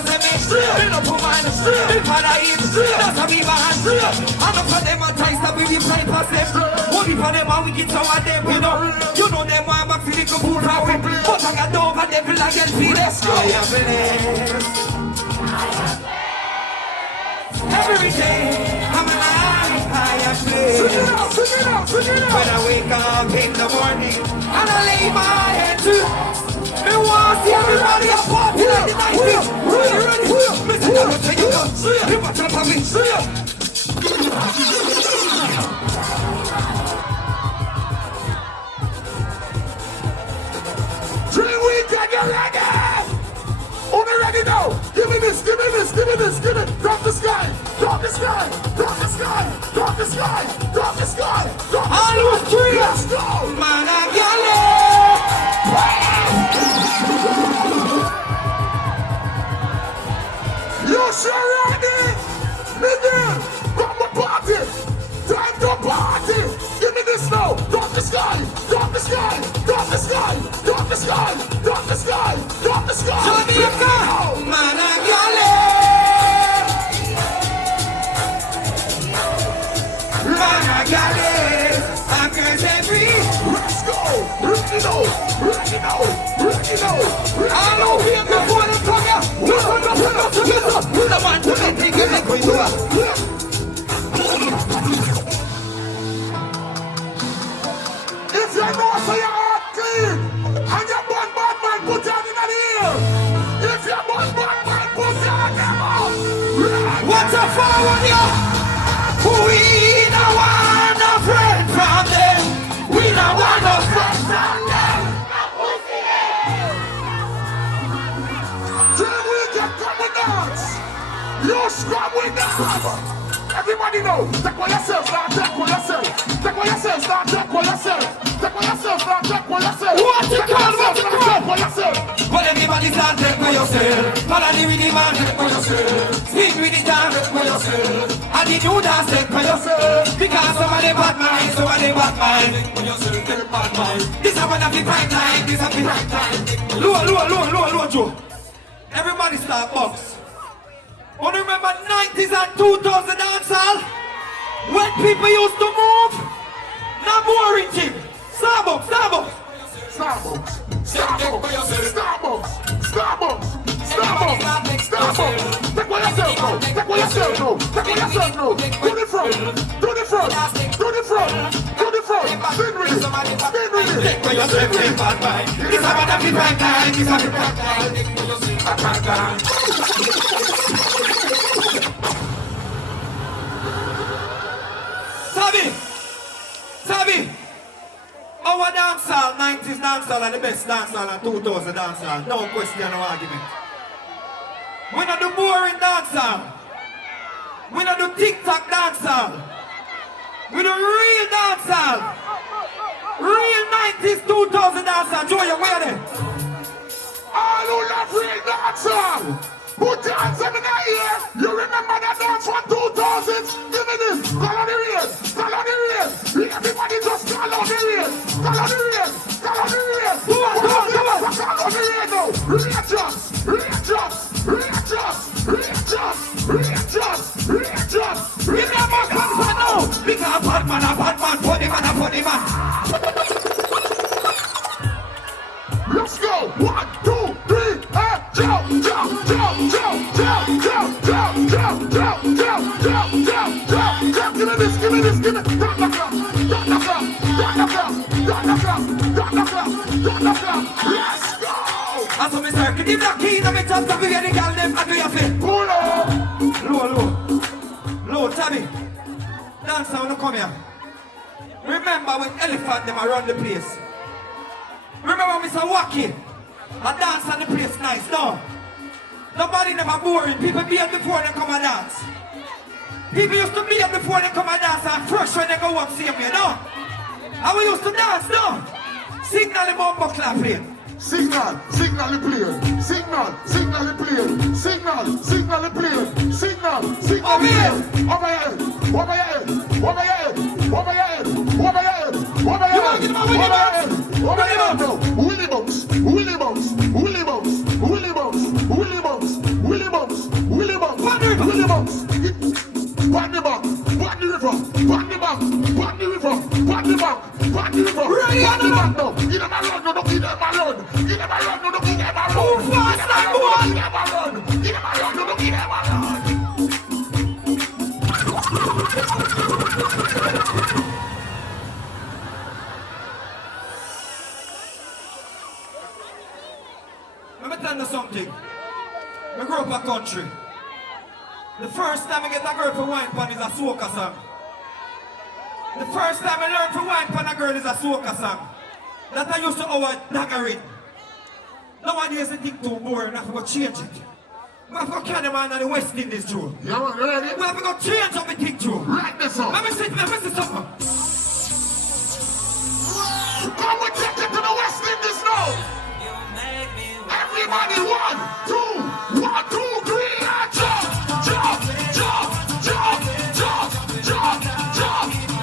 know say me straight up for mine straight. If I eat that's a me man straight. And up for them a try stop we be playing past them. Only for them and we get some of them, you know them one back to the computer power. But I got over devil again feel this. I am blessed. Every day I'm alive, I am blessed. When I wake up in the morning and I lay my head to me want to see everybody a party like the 90s. Ready? Mr. Don't take you up. You watch out for me. Dream weekend, you ready? Only ready now. Give me this. Drop the sky. All those three. Let's go. Man, I Yush, you ready? Nigga, come to party. Time to party. Give me this now. Drop the sky. Jamaica, Managale. I'm gonna free. Let's go. Break it out. I know we are before the come here. Put a man to the thing and go to if you know so your heart clean and your bad man put down in the ear. If your bad man put down them out. What's a forward here? We don't want no friend from them. We don't want no friend from them. Till we can come with dance. You scrub with dance. Everybody know, take for yourself, not take for yourself. Take for yourself, not take for yourself. Take for yourself, not take for yourself. What you call, take for yourself. But everybody's not take for yourself. Melody with the man, take for yourself. Speak with the dance, take for yourself. And the new dance, take for yourself. Because somebody bad mind, Take for yourself, take bad mind. This is one of the prime time, Low, Joe. Everybody start box. Want to remember 90s and 2000 dancehall? When people used to move? Not boring, Jim. Starbucks. Take for yourself now. Do the front. Spin with it. Take for yourself, take bad mind. This is one of the prime time, Take for yourself, Sabi, our dancehall, 90s dancehall are the best dancehall and 2000 dancehall. No question, no argument. We not do boring dancehall. We not do TikTok dancehall. We do real dancehall. Real 90s, 2000 dancehall. Joy, you wear them. All who love real dancehall. Put your hands in the air. You remember that dance from 2000s? Give me this. Call on the rain. Everybody just call on the rain. Call on the rain now. Readjust. Remember Batman now. Because Batman, funny man. Let's go. 1, 2, 3, jump. Give me this. Don't knock up. Let's go. That's what me say. Give me that key. Let me just stop with any girl them and do your thing. Pull up. Low, Tabby. Dance sound come here. Remember when elephant them around the place. Remember Mr. Wknd? I dance on the place nice, no? Nobody never boring. People be up before they come and dance. People used to be up before they come and dance and fresh when they go up same way, no? And we used to dance, no? Signal the bumper clap play. Signal the player. Signal the player. Signal the player. Signal. Over your head. Willy bounce. never run. You never run, no, you never run. Let me tell you something. I grew up a country. The first time I get a girl for wine pan is a soca song. The first time I learned for wine pan a girl is a soca song. That I used to our daggering. Nowadays I think too boring, I have to change it. We have to carry man on the West Indies, Joe. You ready? We have to change up the thing, Joe. Right this up. Let me see something. Come and take it to the West Indies now. Everybody, 1, 2, 1, 2, 3, and jump, jump, jump, jump, jump, jump,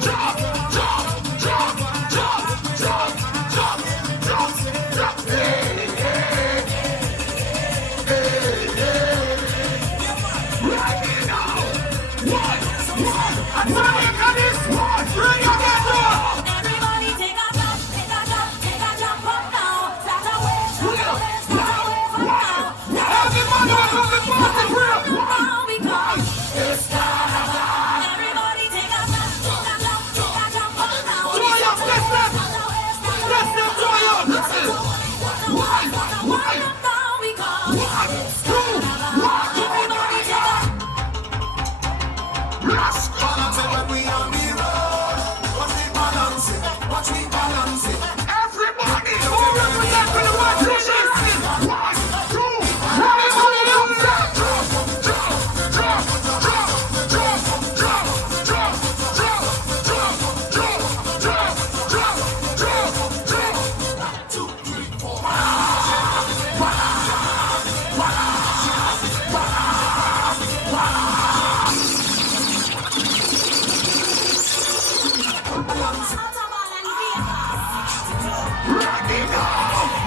jump, jump, jump, jump, jump, jump, jump, jump, jump, hey, hey, hey, hey. Right now, 1, 1, I tell you, got this 1, bring your hands up. Everybody take a jump up now. Start away, start away, start away from now. Everybody, we're coming back to real. Now because it's carnival. Everybody take a jump up now. Joy up, let's them, joy up. Why? Now because 1, 2, 1, 2, everybody take a let's go. Everybody, who represent for the West Indies? 1, 2, everybody jump, jump, jump, jump, jump, jump, jump, jump, jump, jump, jump, jump, jump, jump, jump. 1, 2, 3, 4. Ready now.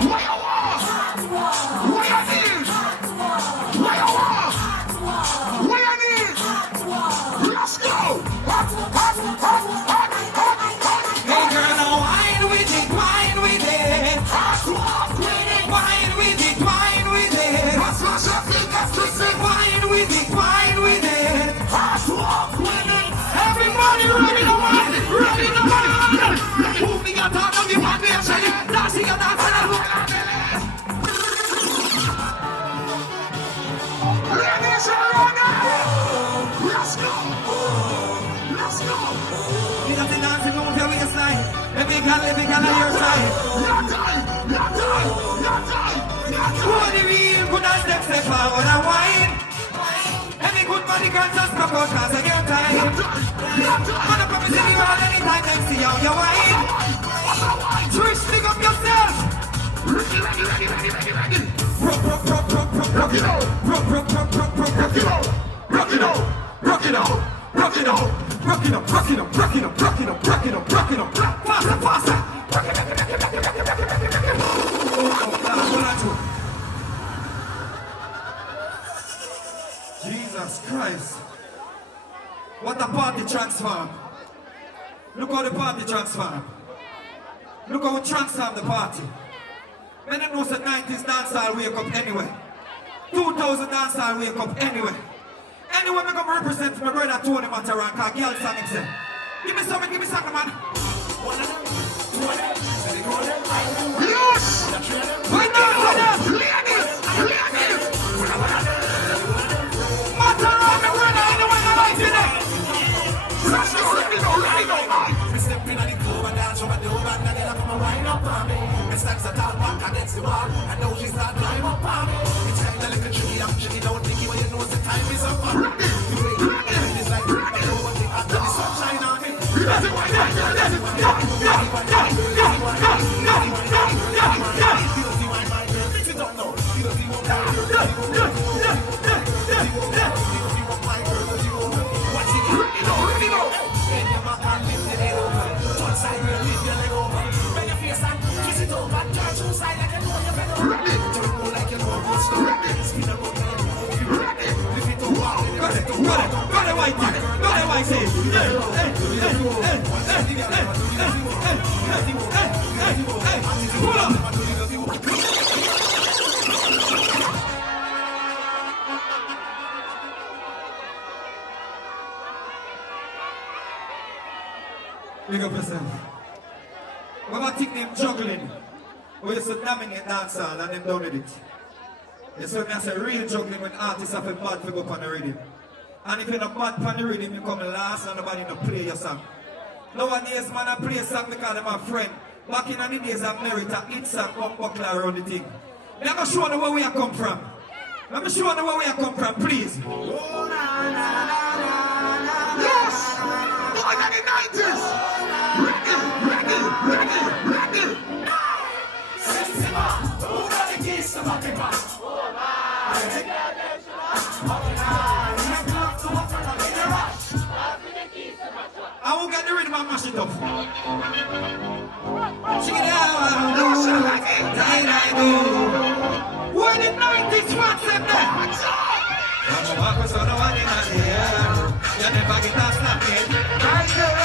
Where you are? Where you need? Where you are? Where you need? Let's go. Hot, hot, hot, hot, hot, hot. Hey girl, now wine with it, wine with it. Hot walk with it. Wine with it, wine with it. Let's wash your fingers to sing. Wine with it, wine with it. Hot walk with it. Everybody ready to wine, ready to wine. Moving your tongue on your body and say, dancing your dance and Ladies and gentlemen, let's go. Let's go. you got the dancing move your waistline. Every girl on your side. Your time, your time, your time, your Who time. are the real good as them step forward and wine? Every good body girl just broke out cause of your time. Your time, your time. Man, I promise you all anytime next to you, your wine. Twitch, pick up yourself. Ready, ready, ready, ready, ready, ready. Rock, rock, rock, rock, rock, Rock it out, rock, rock, rock, rock, rock, rock it out, rock it out, rock it out, rock it out. rock it up, rock it up, rock it up, rock it up, rock it up, rock it up, faster, faster. Jesus Christ. What a party transform. Look how the party transform. Look how we transform the party. Men know that 90s dancehall wake up anyway. 2000 dancehall wake up anyway. Anyway, I'm gonna represent my brother Tony Matterhorn, cause girl sang himself. Give me something, man. Yush! Right now, Ladies, ladies. Matterhorn, my brother, anyway, I like it. Let's go, ready now, man. Big up yourself. We have a thing named juggling. We used to dominate dancehall and them done with it. It's when I say real juggling when artists have a bad to go up on the rhythm. And if you're not bad on the rhythm, you come last and nobody don't play your song. Nowadays, man, I play a song because I'm a friend. Back in the days of merit, I hit song, come buckle around the thing. I'm going to show you where we are come from. Let me show you where we are come from, please. Yes! Born in the 90s! Ready! I won't get the rhythm and mash it up. Check it out. Where the 90s what's in there? I'm a walker, so no one in here. You never get that snapping. Right there.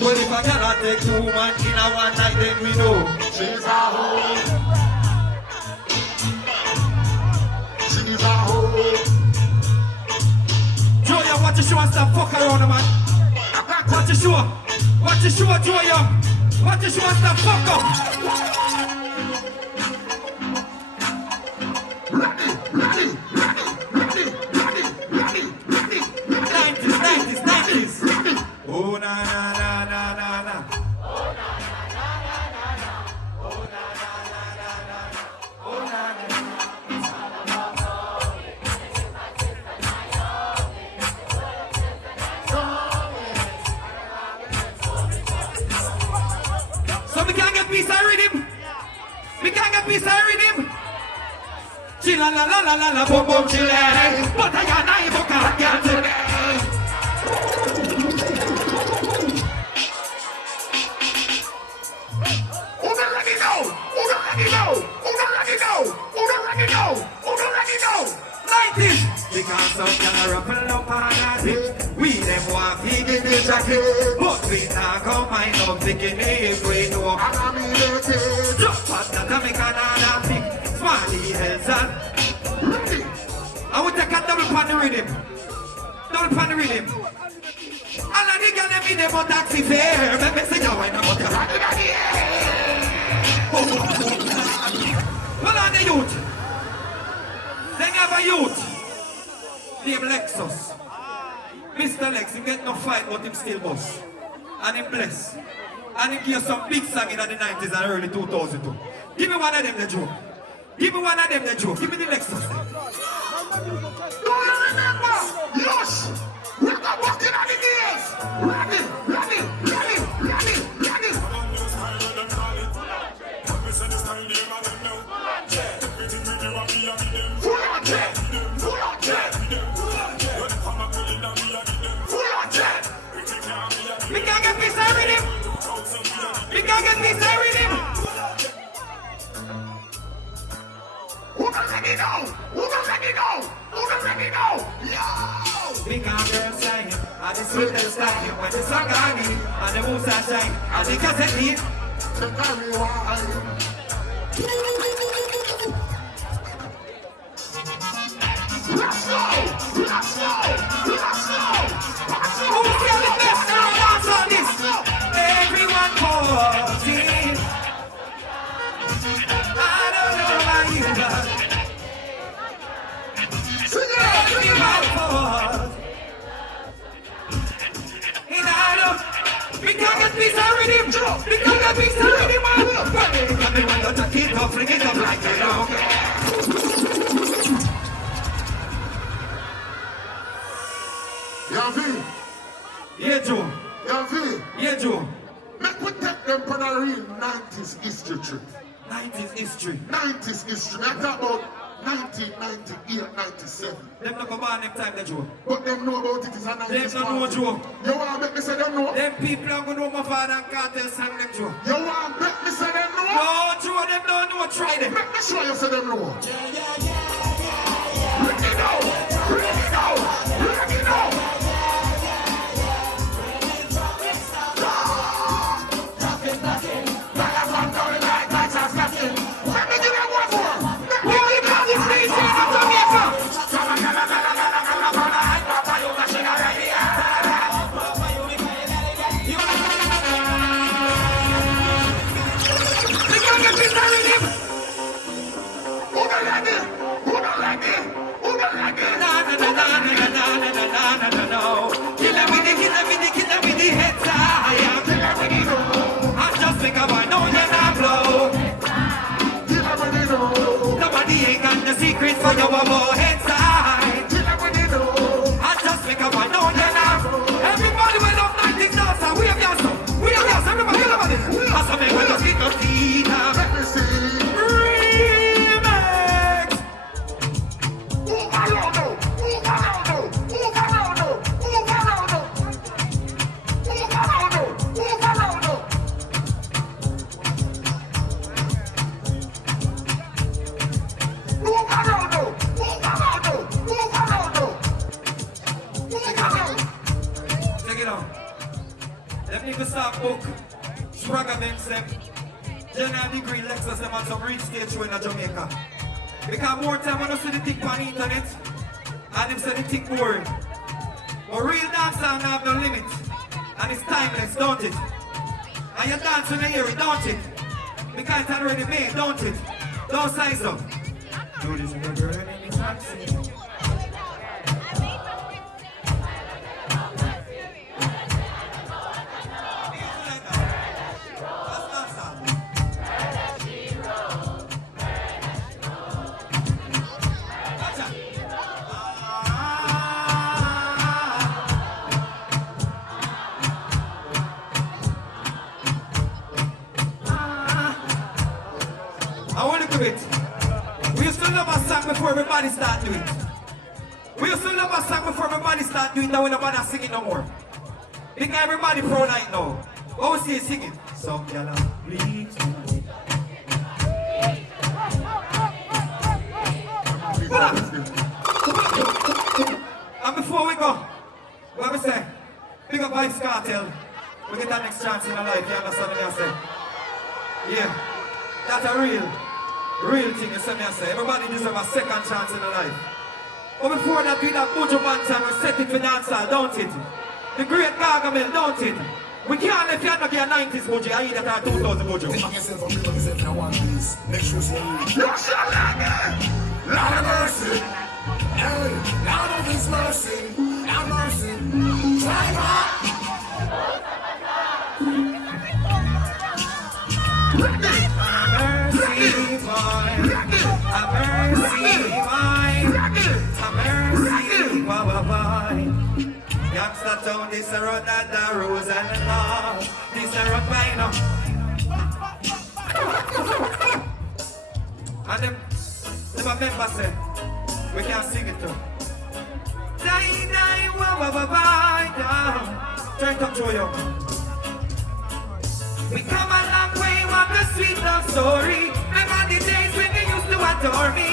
Well, if I cannot take 2 man in a one night, then we know She's a hoe. She's a hoe. Joya, watch your show and stop fuck around, man. Watch your show. Watch your show, Joya. Watch your show and stop fuck up. Ready. 90s. Oh, na. So we can't get peace and rhythm. Chilla la boom boom chilla. But I got a can't get it. Because some can ruffle up on a dick. We them want to get the jacket, but we not come mind up thinking if we know how to make it. Just past that I make another pick. Smiley heads and I would take a double pan the rhythm. And I think I'll be there for taxi fare. Maybe say you ain't about to run in the air. Well, on the youth. They have a youth. Name Lexus. Mr. Lex, he get no fight, but him still boss. And him bless. And he give some big song in the 90s and early 2002. Give me one of them, the Joe. Give me the Lexus. Do you remember? Yush! We're not walking on the days! Ready! Full on jet! We can't get peace and rhythm. Who already know? Yo! Big girl singing, and the sweetest singing. When the sun got me, and the moon shine, and the cassette leave. The carry wine. Let's go! Who's the best dance on this? Everyone calls in. I don't know about you, but everyone calls. And I don't. We can't get peace and rhythm. Man. Come in when the kid go fling it up like they don't care. Yavi! Yeah, Joe. Make we take them for a real 90s history trip. 90s history. I talk about 1998, 97. Them not go born them time, Joe. But them know about it is a 90s Them don't know, party. Joe. You want to make me say them know? Them people are going to know my father and cartel sang them, Joe. You want to make me say them know? No, Joe, them don't know. Try them. Make me sure you say them know. Bring it out. no. Kill them with the heads high. Kill them with the no. I just think of I know you're not blow. Kill them with the no. Nobody ain't got the secret for your more heads high. Kill them with the no. I just think of I know you're not. Everybody will love 90s dancehall. We have yours. We have yours. Everybody love it. I saw me with the stick of teeth. Let me see. Remix. Move around now. Move around now. Move around now. Move around now. Move around now. Move around now. Move around now. Move around now. Move around now. Move around. Check it out. Them niggas start book. Spragga Benz them. General degree Lexus them on some real stage show in Jamaica. Because more time when I see the thing on the internet, and them say the thing boring. But real dancehall have no limit. And it's timeless, don't it? And you dance when you hear it, don't it? Because it's already made, don't it? Don't size up. Do this with a girl in the taxi. I want to do it. We used to love a song before everybody start doing it. We used to love a song before everybody start doing it, and we don't bother singing no more. Because everybody pro night now. What we see is singing. Some girl please. And before we go, what we say? Big up Vibes Cartel. We get our next chance in our life, you understand what I say? Yeah. That's a real thing, you see me I say. Everybody deserves a second chance in their life. But before that, we have Buju Banton, we set it for dancehall, don't it? The great Gargamel, don't it? We can't if you're not get a 90s Buju, I eat that at 2000 Buju. Make yourself a big yourself in one piece. Make sure you read. Yush, Lord of mercy. Hey, Lord of His mercy. Have mercy. Driver. Mercy, boy. A mercy, boy. Youngster town, this a road that the rose and the law. This a road by now. And them members say, we can't sing it too. Die, die, wah, wah, wah, wah, down. Try to control you. We come a long way, what a sweet love story. Remember the days when you used to adore me.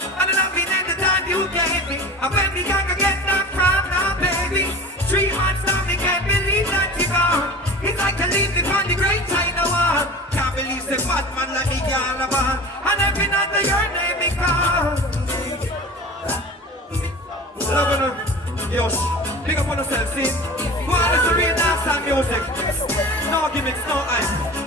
And the loving at the time you gave me. And when we can't get that from now, baby. 3 months now, we can't believe that you're gone. It's like to leave me from the great China war. Can't believe the bad man like me, y'all about. And every night that your name me call. Love Yush, big up on yourself, see? What is the real dance and music? No gimmicks, no hype.